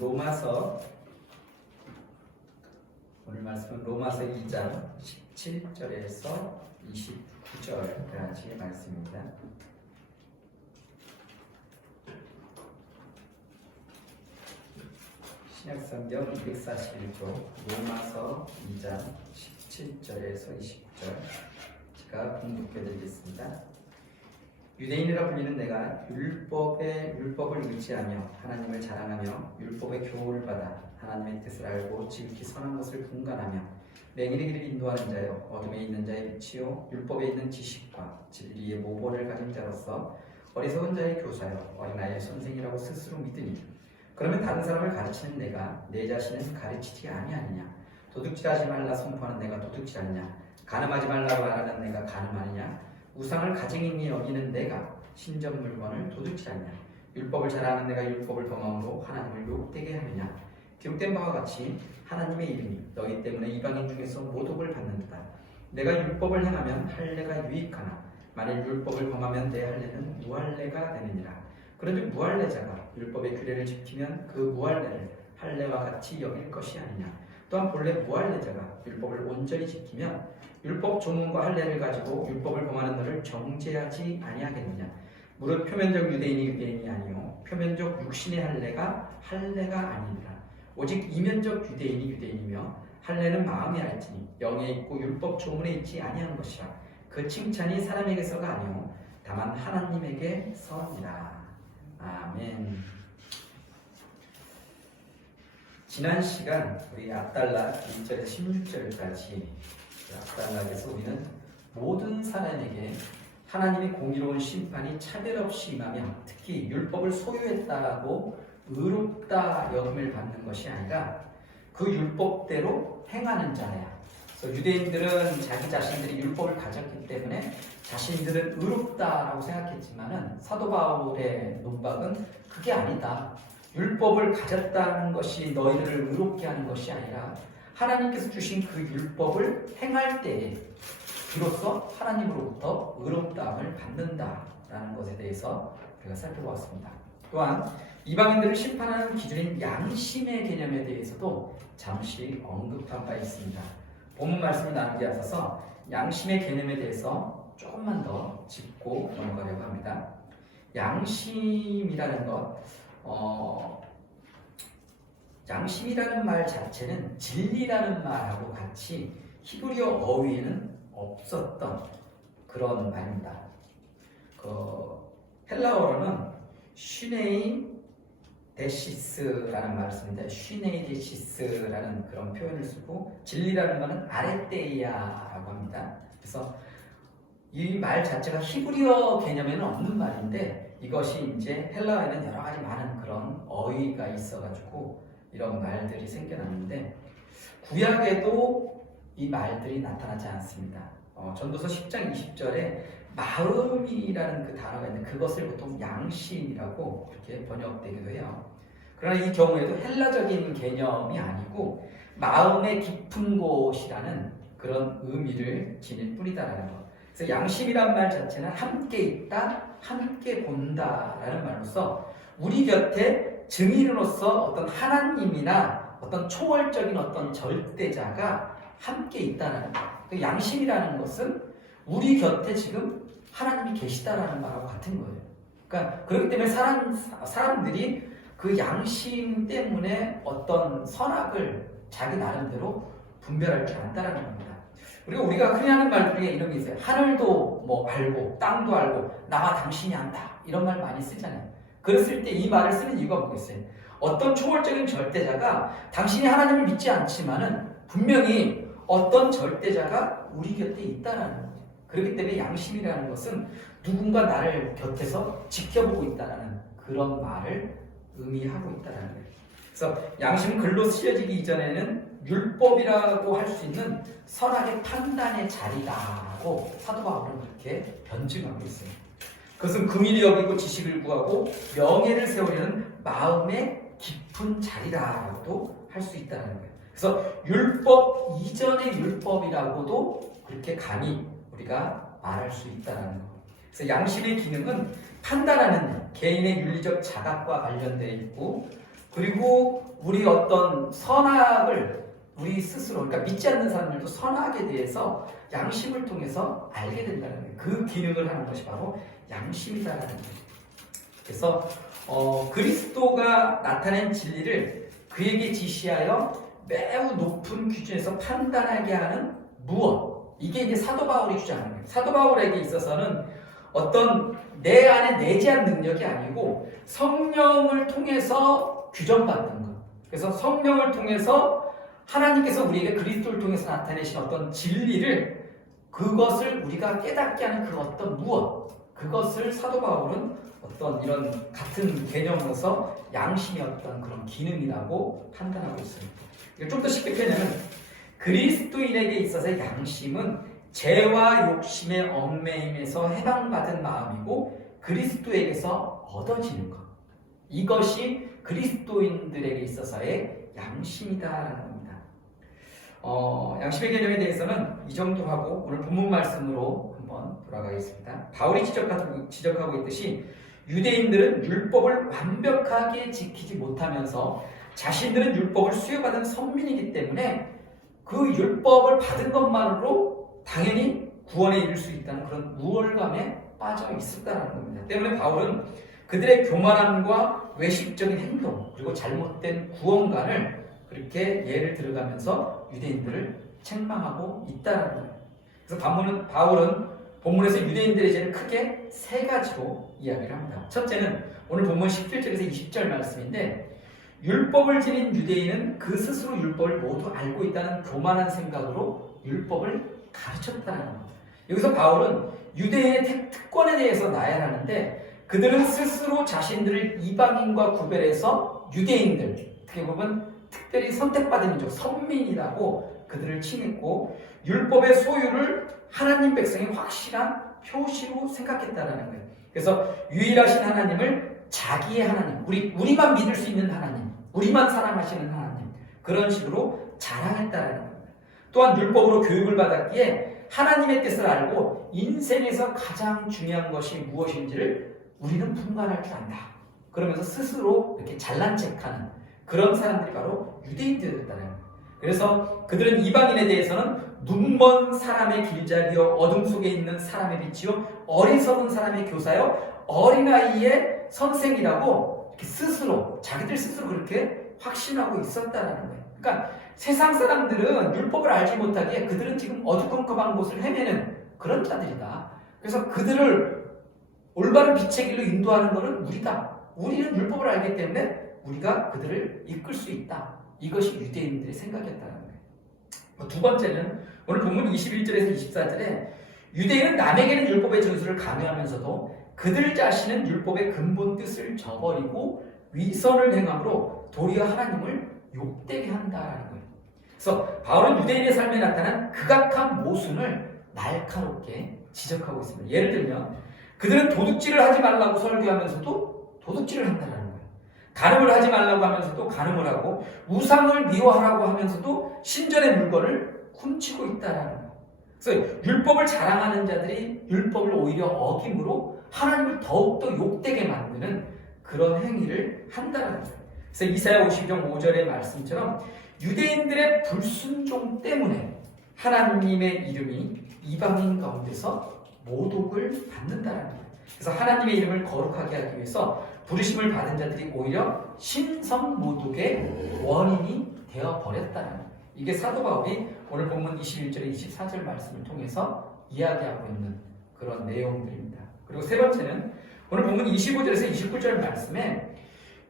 로마서 오늘 말씀은 로마서 2장 17절에서 29절까지의 말씀입니다. 신약성경 241쪽 로마서 2장 17절에서 29절 제가 봉독해드리겠습니다. 유대인이라 불리는 내가 율법을 의지하며 하나님을 자랑하며 율법의 교훈을 받아 하나님의 뜻을 알고 지극히 선한 것을 분간하며 맹인의 길을 인도하는 자여 어둠에 있는 자의 빛이요 율법에 있는 지식과 진리의 모본을 가진 자로서 어리석은 자의 교사여 어린아이의 선생이라고 스스로 믿으니 그러면 다른 사람을 가르치는 내가 내 자신은 가르치지 아니하느냐? 도둑질하지 말라 선포하는 내가 도둑질하느냐? 간음하지 말라고 말하는 내가 간음하느냐? 우상을 가증히 여기는 내가 신전 물건을 도둑질하느냐? 율법을 잘 아는 내가 율법을 범함으로 하나님을 욕되게 하느냐? 기록된 바와 같이 하나님의 이름이 너희 때문에 이방인 중에서 모독을 받는다. 내가 율법을 행하면 할례가 유익하나 만일 율법을 범하면 내 할례는 무할례가 되느니라. 그런즉 무할례자가 율법의 규례를 지키면 그 무할례를 할례와 같이 여길 것이 아니냐. 또한 본래 무할례자가 율법을 온전히 지키면 율법 조문과 할례를 가지고 율법을 범하는 너를 정죄하지 아니하겠느냐. 무릇 표면적 유대인이 유대인이 아니요 표면적 육신의 할례가 아니니라. 오직 이면적 유대인이 유대인이며 할례는 마음에 알지니 영에 있고 율법 조문에 있지 아니한 것이라. 그 칭찬이 사람에게서가 아니요 다만 하나님에게서니라. 아멘. 지난 시간 우리 앞달락 1절에서 16절까지 앞달락에서 우리는 모든 사람에게 하나님의 공의로운 심판이 차별 없이 임하며 특히 율법을 소유했다고 의롭다 여김을 받는 것이 아니라 그 율법대로 행하는 자야. 그래서 유대인들은 자기 자신들이 율법을 가졌기 때문에 자신들은 의롭다라고 생각했지만은 사도 바울의 논박은 그게 아니다. 율법을 가졌다는 것이 너희를 의롭게 하는 것이 아니라 하나님께서 주신 그 율법을 행할 때에 비로소 하나님으로부터 의롭다함을 받는다라는 것에 대해서 우리가 살펴보았습니다. 또한 이방인들을 심판하는 기준인 양심의 개념에 대해서도 잠시 언급한 바 있습니다. 본문 말씀을 나누기 앞서서 양심의 개념에 대해서 조금만 더 짚고 넘어가려고 합니다. 양심이라는 것, 양심이라는 말 자체는 진리라는 말하고 같이 히브리어 어휘에는 없었던 그런 말입니다. 헬라어로는 슈네이 데시스라는 말을 쓰는데 슈네이 데시스라는 그런 표현을 쓰고 진리라는 말은 아레테이아라고 합니다. 그래서 이 말 자체가 히브리어 개념에는 없는 말인데 이것이 이제 헬라어에는 여러 가지 많은 그런 어휘가 있어가지고 이런 말들이 생겨났는데 구약에도 이 말들이 나타나지 않습니다. 전도서 10장 20절에 마음이라는 그 단어가 있는데 그것을 보통 양심이라고 그렇게 번역되기도 해요. 그러나 이 경우에도 헬라적인 개념이 아니고 마음의 깊은 곳이라는 그런 의미를 지닐 뿐이다라는 것. 그래서 양심이란 말 자체는 함께 있다, 함께 본다라는 말로서 우리 곁에 증인으로서 어떤 하나님이나 어떤 초월적인 어떤 절대자가 함께 있다는 것. 그 양심이라는 것은 우리 곁에 지금 하나님이 계시다라는 말하고 같은 거예요. 그러니까 그렇기 때문에 사람들이 그 양심 때문에 어떤 선악을 자기 나름대로 분별할 줄 안다라는 겁니다. 그리고 우리가 흔히 하는 말 중에 이런 게 있어요. 하늘도 뭐 알고 땅도 알고 나와 당신이 안다 이런 말 많이 쓰잖아요. 그랬을 때 이 말을 쓰는 이유가 뭐겠어요? 어떤 초월적인 절대자가 당신이 하나님을 믿지 않지만은 분명히 어떤 절대자가 우리 곁에 있다라는 거예요. 그렇기 때문에 양심이라는 것은 누군가 나를 곁에서 지켜보고 있다라는 그런 말을 의미하고 있다라는 거예요. 그래서 양심은 글로 쓰여지기 이전에는 율법이라고 할 수 있는 선악의 판단의 자리다라고 사도 바울은 그렇게 변증하고 있어요. 그것은 긍휼히 여기고 지식을 구하고 명예를 세우려는 마음의 깊은 자리라고도 할 수 있다는 거예요. 그래서 율법 이전의 율법이라고도 그렇게 감히 우리가 말할 수 있다는 것. 그래서 양심의 기능은 판단하는 개인의 윤리적 자각과 관련되어 있고 그리고 우리 어떤 선악을 우리 스스로, 그러니까 믿지 않는 사람들도 선악에 대해서 양심을 통해서 알게 된다는 거예요. 그 기능을 하는 것이 바로 양심이다라는 거예요. 그래서 그리스도가 나타낸 진리를 그에게 지시하여 매우 높은 기준에서 판단하게 하는 무엇, 이게 이제 사도 바울이 주장하는 거예요. 사도 바울에게 있어서는 어떤 내 안에 내재한 능력이 아니고 성령을 통해서 규정받는 것. 그래서 성령을 통해서 하나님께서 우리에게 그리스도를 통해서 나타내신 어떤 진리를, 그것을 우리가 깨닫게 하는 그 어떤 무엇, 그것을 사도 바울은 어떤 이런 같은 개념으로서 양심의 어떤 그런 기능이라고 판단하고 있습니다. 좀 더 쉽게 표현하면 그리스도인에게 있어서 양심은 죄와 욕심의 얽매임에서 해방받은 마음이고 그리스도에게서 얻어지는 것. 이것이 그리스도인들에게 있어서의 양심이다라는 겁니다. 양심의 개념에 대해서는 이 정도 하고 오늘 본문 말씀으로 한번 돌아가겠습니다. 바울이 지적하고 있듯이 유대인들은 율법을 완벽하게 지키지 못하면서 자신들은 율법을 수여받은 선민이기 때문에 그 율법을 받은 것만으로 당연히 구원에 이를 수 있다는 그런 우월감에 빠져 있었다는 겁니다. 때문에 바울은 그들의 교만함과 외식적인 행동 그리고 잘못된 구원관을 그렇게 예를 들어가면서 유대인들을 책망하고 있다는 거예요. 그래서 바울은 본문에서 유대인들의 죄를 크게 세 가지로 이야기를 합니다. 첫째는 오늘 본문 17절에서 20절 말씀인데, 율법을 지닌 유대인은 그 스스로 율법을 모두 알고 있다는 교만한 생각으로 율법을 가르쳤다는 겁니다. 여기서 바울은 유대인의 특권에 대해서 나열하는데, 그들은 스스로 자신들을 이방인과 구별해서 유대인들, 어떻게 보면 특별히 선택받은 민족, 선민이라고 그들을 칭했고, 율법의 소유를 하나님 백성의 확실한 표시로 생각했다는 거예요. 그래서 유일하신 하나님을 자기의 하나님, 우리만 믿을 수 있는 하나님, 우리만 사랑하시는 하나님, 그런 식으로 자랑했다는 겁니다. 또한 율법으로 교육을 받았기에 하나님의 뜻을 알고 인생에서 가장 중요한 것이 무엇인지를 우리는 분간할 줄 안다. 그러면서 스스로 이렇게 잘난 척하는 그런 사람들이 바로 유대인들이었다는 거예요. 그래서 그들은 이방인에 대해서는 눈먼 사람의 길잡이요 어둠 속에 있는 사람의 빛이요 어리석은 사람의 교사요 어린아이의 선생이라고 자기들 스스로 그렇게 확신하고 있었다는 거예요. 그러니까 세상 사람들은 율법을 알지 못하기에 그들은 지금 어두컴컴한 곳을 헤매는 그런 자들이다. 그래서 그들을 올바른 빛의 길로 인도하는 것은 우리다. 우리는 율법을 알기 때문에 우리가 그들을 이끌 수 있다. 이것이 유대인들의 생각이었다는 거예요. 두 번째는 오늘 본문 21절에서 24절에 유대인은 남에게는 율법의 준수를 강요하면서도 그들 자신은 율법의 근본 뜻을 저버리고 위선을 행함으로 도리어 하나님을 욕되게 한다는 거예요. 그래서 바울은 유대인의 삶에 나타난 극악한 모순을 날카롭게 지적하고 있습니다. 예를 들면 그들은 도둑질을 하지 말라고 설교하면서도 도둑질을 한다는 거예요. 간음을 하지 말라고 하면서도 간음을 하고 우상을 미워하라고 하면서도 신전의 물건을 훔치고 있다는 거예요. 그래서 율법을 자랑하는 자들이 율법을 오히려 어김으로 하나님을 더욱더 욕되게 만드는 그런 행위를 한다는 거예요. 그래서 이사야 52장 5절의 말씀처럼 유대인들의 불순종 때문에 하나님의 이름이 이방인 가운데서 모독을 받는다는 거예요. 그래서 하나님의 이름을 거룩하게 하기 위해서 부르심을 받은 자들이 오히려 신성 모독의 원인이 되어버렸다는 거예요. 이게 사도 바울이 오늘 본문 21절에 24절 말씀을 통해서 이야기하고 있는 그런 내용들입니다. 그리고 세 번째는 오늘 본문 25절에서 29절 말씀에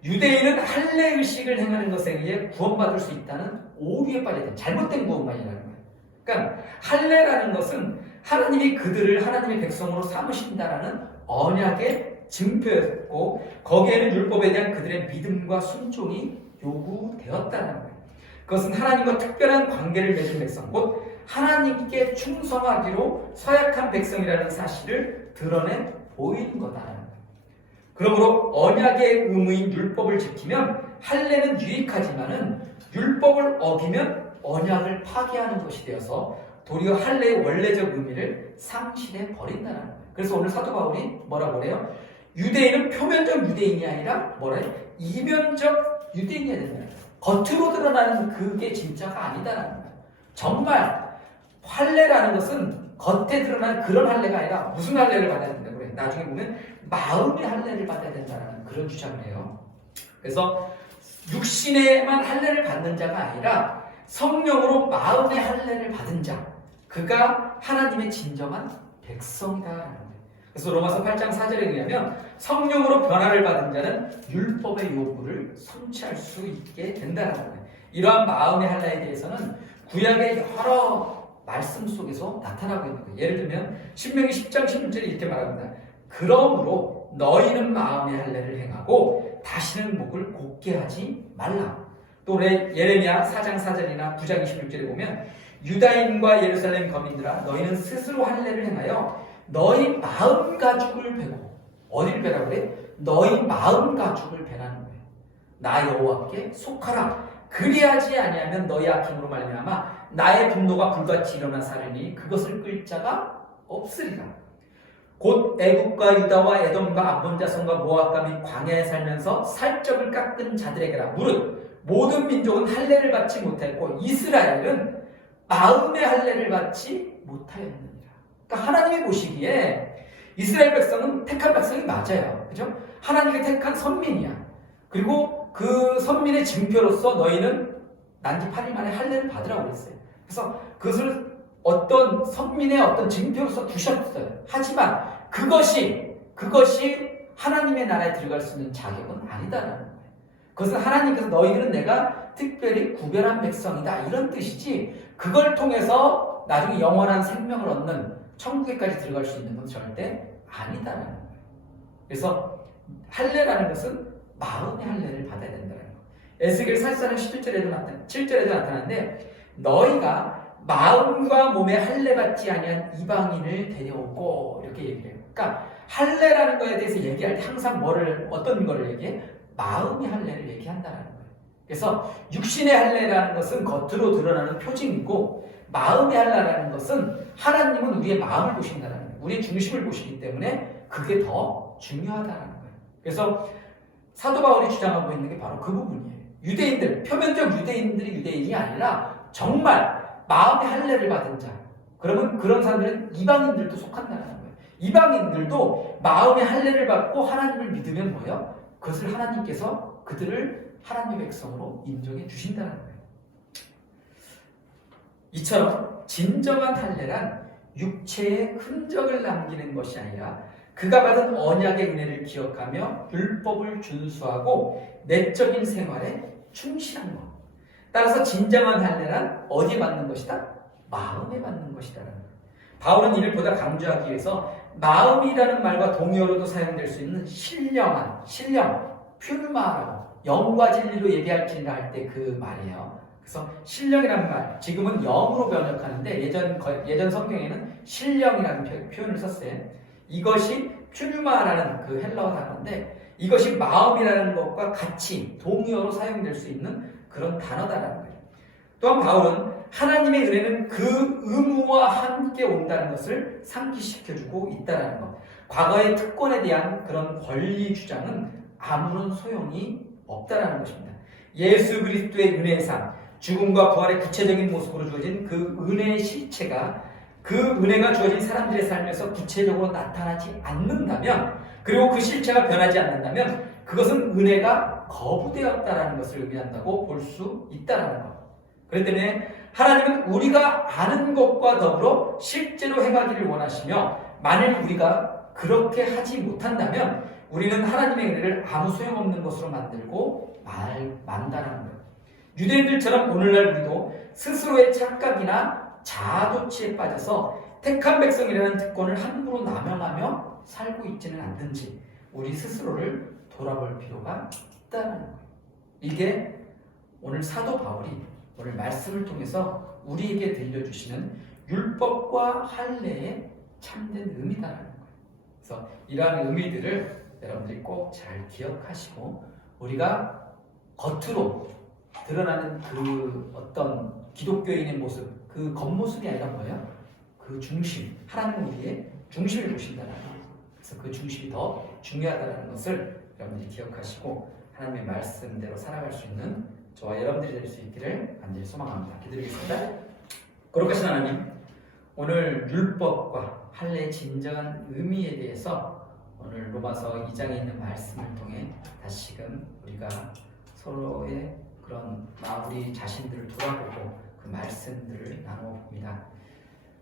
유대인은 할례 의식을 행하는 것에 의해 구원받을 수 있다는 오류에 빠져든 잘못된 구원만이라는 거예요. 그러니까 할례라는 것은 하나님이 그들을 하나님의 백성으로 삼으신다라는 언약의 증표였고 거기에는 율법에 대한 그들의 믿음과 순종이 요구되었다는 거예요. 그것은 하나님과 특별한 관계를 맺은 백성, 곧 하나님께 충성하기로 서약한 백성이라는 사실을 드러내 보이는 거다라는 거예요. 그러므로 언약의 의무인 율법을 지키면 할례는 유익하지만은 율법을 어기면 언약을 파괴하는 것이 되어서 도리어 할례의 원래적 의미를 상실해 버린다는 거예요. 그래서 오늘 사도 바울이 뭐라고 그래요? 유대인은 표면적 유대인이 아니라 뭐래요? 이면적 유대인이어야 된다는 거예요. 겉으로 드러나는 그게 진짜가 아니다라는 거예요. 정말 할례라는 것은 겉에 드러나는 그런 할례가 아니라 무슨 할례를 받아야 된다고 그래요. 나중에 보면 마음의 할례를 받아야 된다는 그런 주장을 해요. 그래서 육신에만 할례를 받는 자가 아니라 성령으로 마음의 할례를 받은 자, 그가 하나님의 진정한 백성이다라는 거예요. 그래서 로마서 8장 4절에 의하면 성령으로 변화를 받은 자는 율법의 요구를 성취할 수 있게 된다는 거예요. 이러한 마음의 할례에 대해서는 구약의 여러 말씀 속에서 나타나고 있는 거예요. 예를 들면 신명기 10장 16절에 이렇게 말합니다. 그러므로 너희는 마음의 할례를 행하고 다시는 목을 곧게 하지 말라. 또 예레미야 4장 4절이나 9장 26절에 보면 유다인과 예루살렘 거민들아 너희는 스스로 할례를 행하여 너희 마음 가죽을 베고, 어디를 베라고 그래? 너희 마음 가죽을 베라는 거예요. 나 여호와께 속하라. 그리하지 아니하면 너희 악행으로 말미암아 나의 분노가 불같이 일어나 사르니 그것을 끌 자가 없으리라. 곧 애국과 유다와 에돔과 암몬 자손과 모압과 및 광야에 살면서 살적을 깎은 자들에게라. 무릇 모든 민족은 할례를 받지 못했고 이스라엘은 마음의 할례를 받지 못하였느니라. 그러니까 하나님이 보시기에 이스라엘 백성은 택한 백성이 맞아요. 그죠? 하나님이 택한 선민이야. 그리고 그 선민의 징표로서 너희는 난지 8일 만에 할례를 받으라고 그랬어요. 그래서 그것을 어떤 선민의 어떤 징표로서 두셨어요. 하지만 그것이 하나님의 나라에 들어갈 수 있는 자격은 아니다라는 거예요. 그것은 하나님께서 너희들은 내가 특별히 구별한 백성이다 이런 뜻이지, 그걸 통해서 나중에 영원한 생명을 얻는 천국에까지 들어갈 수 있는 건 절대 아니다라는 거예요. 그래서 할례라는 것은 마음의 할례를 받아야 된다는 거예요. 에스겔 44장 7절에도 나타나는데 너희가 마음과 몸에 할례 받지 아니한 이방인을 데려오고 이렇게 얘기해요. 그러니까 할례라는 거에 대해서 얘기할 때 항상 어떤 거를 얘기해? 마음의 할례를 얘기한다는 거예요. 그래서 육신의 할례라는 것은 겉으로 드러나는 표징이고 마음의 할례라는 것은 하나님은 우리의 마음을 보신다는 거예요. 우리의 중심을 보시기 때문에 그게 더 중요하다는 거예요. 그래서 사도 바울이 주장하고 있는 게 바로 그 부분이에요. 유대인들, 표면적 유대인들이 유대인이 아니라 정말 마음의 할례를 받은 자. 그러면 그런 사람들은 이방인들도 속한다는 거예요. 이방인들도 마음의 할례를 받고 하나님을 믿으면 뭐예요? 그것을 하나님께서 그들을 하나님의 백성으로 인정해 주신다는 거예요. 이처럼 진정한 할례란 육체의 흔적을 남기는 것이 아니라 그가 받은 언약의 은혜를 기억하며 율법을 준수하고 내적인 생활에 충실한 것. 따라서 진정한 할례란 어디에 받는 것이다? 마음에 받는 것이다라는 거예요. 바울은 이를 보다 강조하기 위해서 마음이라는 말과 동의어로도 사용될 수 있는 신령, 퓨르마라고 영과 진리로 얘기할지라 할 때 그 말이에요. 그래서 신령이라는 말, 지금은 영으로 번역하는데 예전 성경에는 신령이라는 표현을 썼어요. 이것이 퓨르마라는 그 헬라어 단어인데 이것이 마음이라는 것과 같이 동의어로 사용될 수 있는 그런 단어다라는 거예요. 또한 바울은 하나님의 은혜는 그 의무와 함께 온다는 것을 상기시켜주고 있다는 것. 과거의 특권에 대한 그런 권리 주장은 아무런 소용이 없다라는 것입니다. 예수 그리스도의 은혜의 삶, 죽음과 부활의 구체적인 모습으로 주어진 그 은혜의 실체가 그 은혜가 주어진 사람들의 삶에서 구체적으로 나타나지 않는다면, 그리고 그 실체가 변하지 않는다면 그것은 은혜가 거부되었다라는 것을 의미한다고 볼 수 있다는 것. 그렇기 때문에 하나님은 우리가 아는 것과 더불어 실제로 행하기를 원하시며, 만일 우리가 그렇게 하지 못한다면 우리는 하나님의 은혜를 아무 소용없는 것으로 만들고 만다는 거예요. 유대인들처럼 오늘날 우리도 스스로의 착각이나 자아도취에 빠져서 택한 백성이라는 특권을 함부로 남용하며 살고 있지는 않든지 우리 스스로를 돌아볼 필요가 있다는 거예요. 이게 오늘 사도 바울이 오늘 말씀을 통해서 우리에게 들려주시는 율법과 할례의 참된 의미다라는 거예요. 그래서 이러한 의미들을 여러분들이 꼭 잘 기억하시고, 우리가 겉으로 드러나는 그 어떤 기독교인의 모습, 그 겉모습이 아니라 뭐예요? 그 중심, 하나님은 우리의 중심을 보신다는 거예요. 그래서 그 중심이 더 중요하다는 것을 여러분들이 기억하시고 하나님의 말씀대로 살아갈 수 있는 저와 여러분들이 될 수 있기를 간절히 소망합니다. 기도드리겠습니다. 거룩하신 하나님, 오늘 율법과 할례의 진정한 의미에 대해서 오늘 로마서 2장에 있는 말씀을 통해 다시금 우리가 서로의 그런 우리 자신들을 돌아보고 그 말씀들을 나누어 봅니다.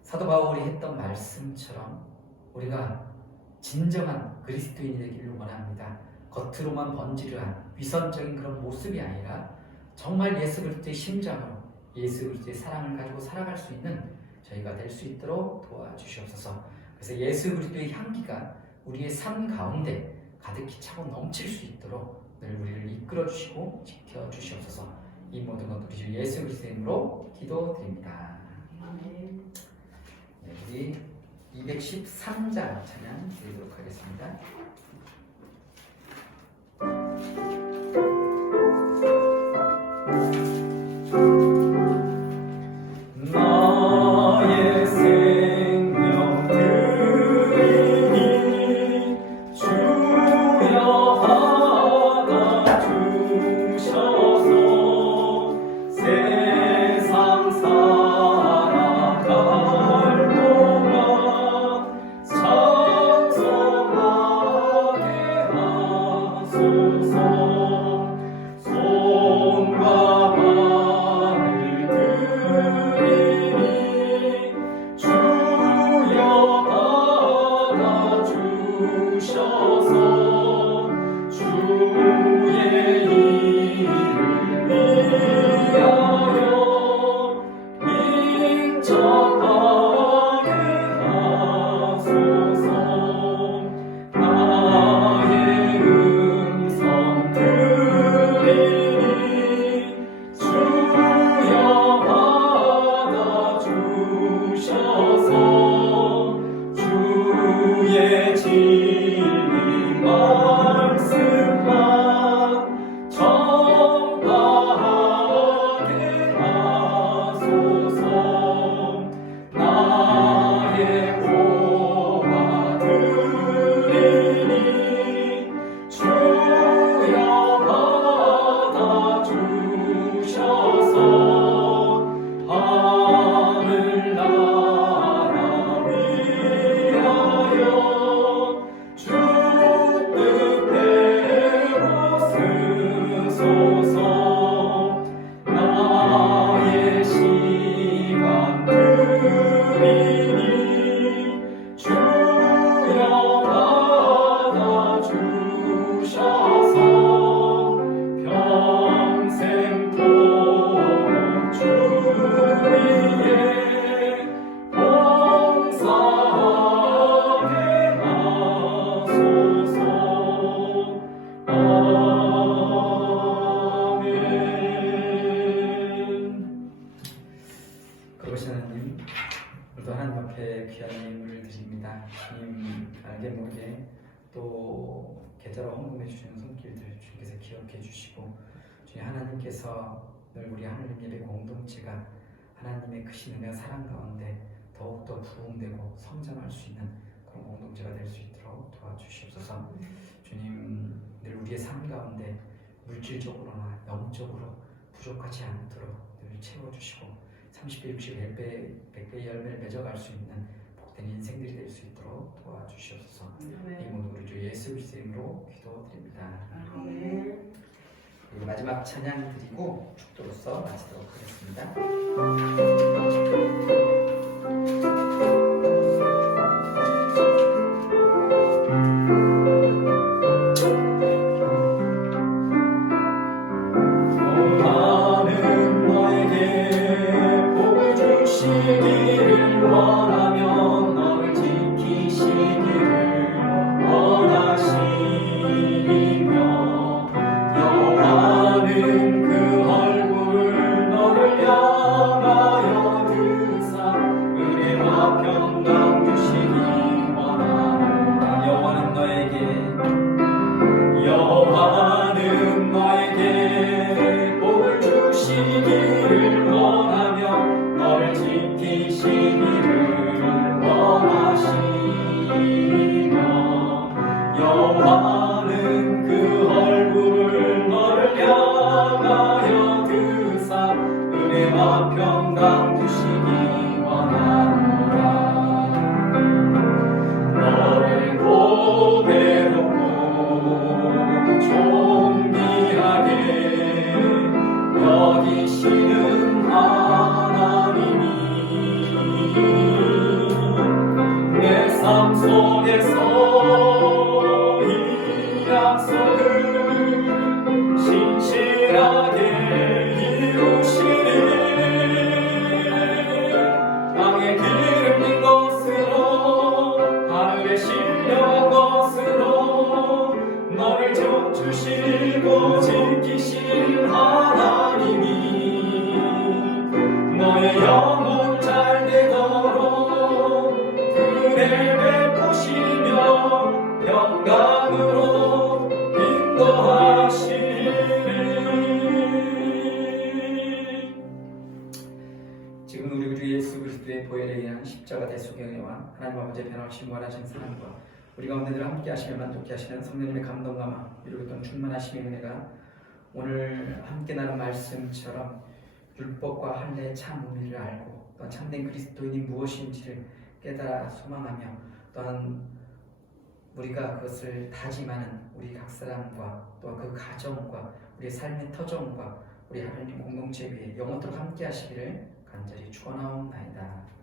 사도 바울이 했던 말씀처럼 우리가 진정한 그리스도인이 되기를 원합니다. 겉으로만 번지르한 위선적인 그런 모습이 아니라 정말 예수 그리스도의 심장으로 예수 그리스도의 사랑을 가지고 살아갈 수 있는 저희가 될 수 있도록 도와주시옵소서. 그래서 예수 그리스도의 향기가 우리의 삶 가운데 가득히 차고 넘칠 수 있도록 늘 우리를 이끌어 주시고 지켜 주시옵소서. 이 모든 것 우리 주 예수 그리스도의 이름으로 기도드립니다. 네, 우리 213장 찬양 드리도록 하겠습니다. 나의 생명 드리니 주여 받아주셔서 세상 살아갈 동안 찬송하게 하소서. 손과 발을 드리니 주여 받아주셔서 주의 이름을 위하여 인정하게 하소서. 나의 음성 들리니 주여 받아주셔서 주의 진리 말씀만 전하게 하소서. 나의 보화 드리니 주여 받아주셔서 하늘나라 위하여 주 뜻대로 쓰소서. 나의 시간 드리니 주여 받아주셔서 평생 주 위에 봉사하게 하소서. 아멘. 거룩하신 하나님, 오늘도 하나님 앞에 귀한 예물을 드립니다. 주님, 알게 모르게 또 계절로 헌금해 주시는 손길들 주님께서 기억해 주시고, 주님 하나님께서 늘 우리 하늘님 예배 공동체가 하나님의 크신 은혜와 사랑 가운데 더욱더 부흥되고 성장할 수 있는 그런 공동체가 될 수 있도록 도와주시옵소서. 주님, 늘 우리의 삶 가운데 물질적으로나 영적으로 부족하지 않도록 늘 채워주시고 30배, 60배, 100배 열매를 맺어갈 수 있는 복된 인생들이 될 수 있도록 도와주시옵소서. 이 모든 우리 주 예수 그리스도의 이름으로 기도드립니다. 그리고 마지막 찬양 드리고 축도로서 마치도록 하겠습니다. 하나님 너에게 복을 주시기를 원하며 너를 지키시기를 원하시며 여호와는 그 얼굴을 너를 향하여 드사 하나님아 평강 주시기 원하노라. 너를 보배롭고 존귀하게 여기시는 하나님이 내 삶 속에서 이 약속을 신실하게 이루시니 땅에 기름진 것으로 하늘에 신령한 것으로 너를 주시고 지키신 하나님이 너의 영혼 잘 되도록 은혜 베푸시며 평강으로 인도하시리. 지금 우리 주 예수 그리스도의 보혈에 의한 십자가 대속의 은혜와 하나님 아버지의 변함없이 무한하신 사랑과 우리 가운데 늘 함께 하시며 만족케 하시는 성령님의 감동과 이루고 있던 충만하심의 은혜가 오늘 함께 나눈 말씀처럼 율법과 할례의 참 의미를 알고 또한 참된 그리스도인이 무엇인지를 깨달아 소망하며 또한 우리가 그것을 다짐하는 우리 각 사람과 또한 그 가정과 우리의 삶의 터전과 우리 하나님 공동체 위에 영원토록 함께 하시기를 간절히 축원하옵나이다.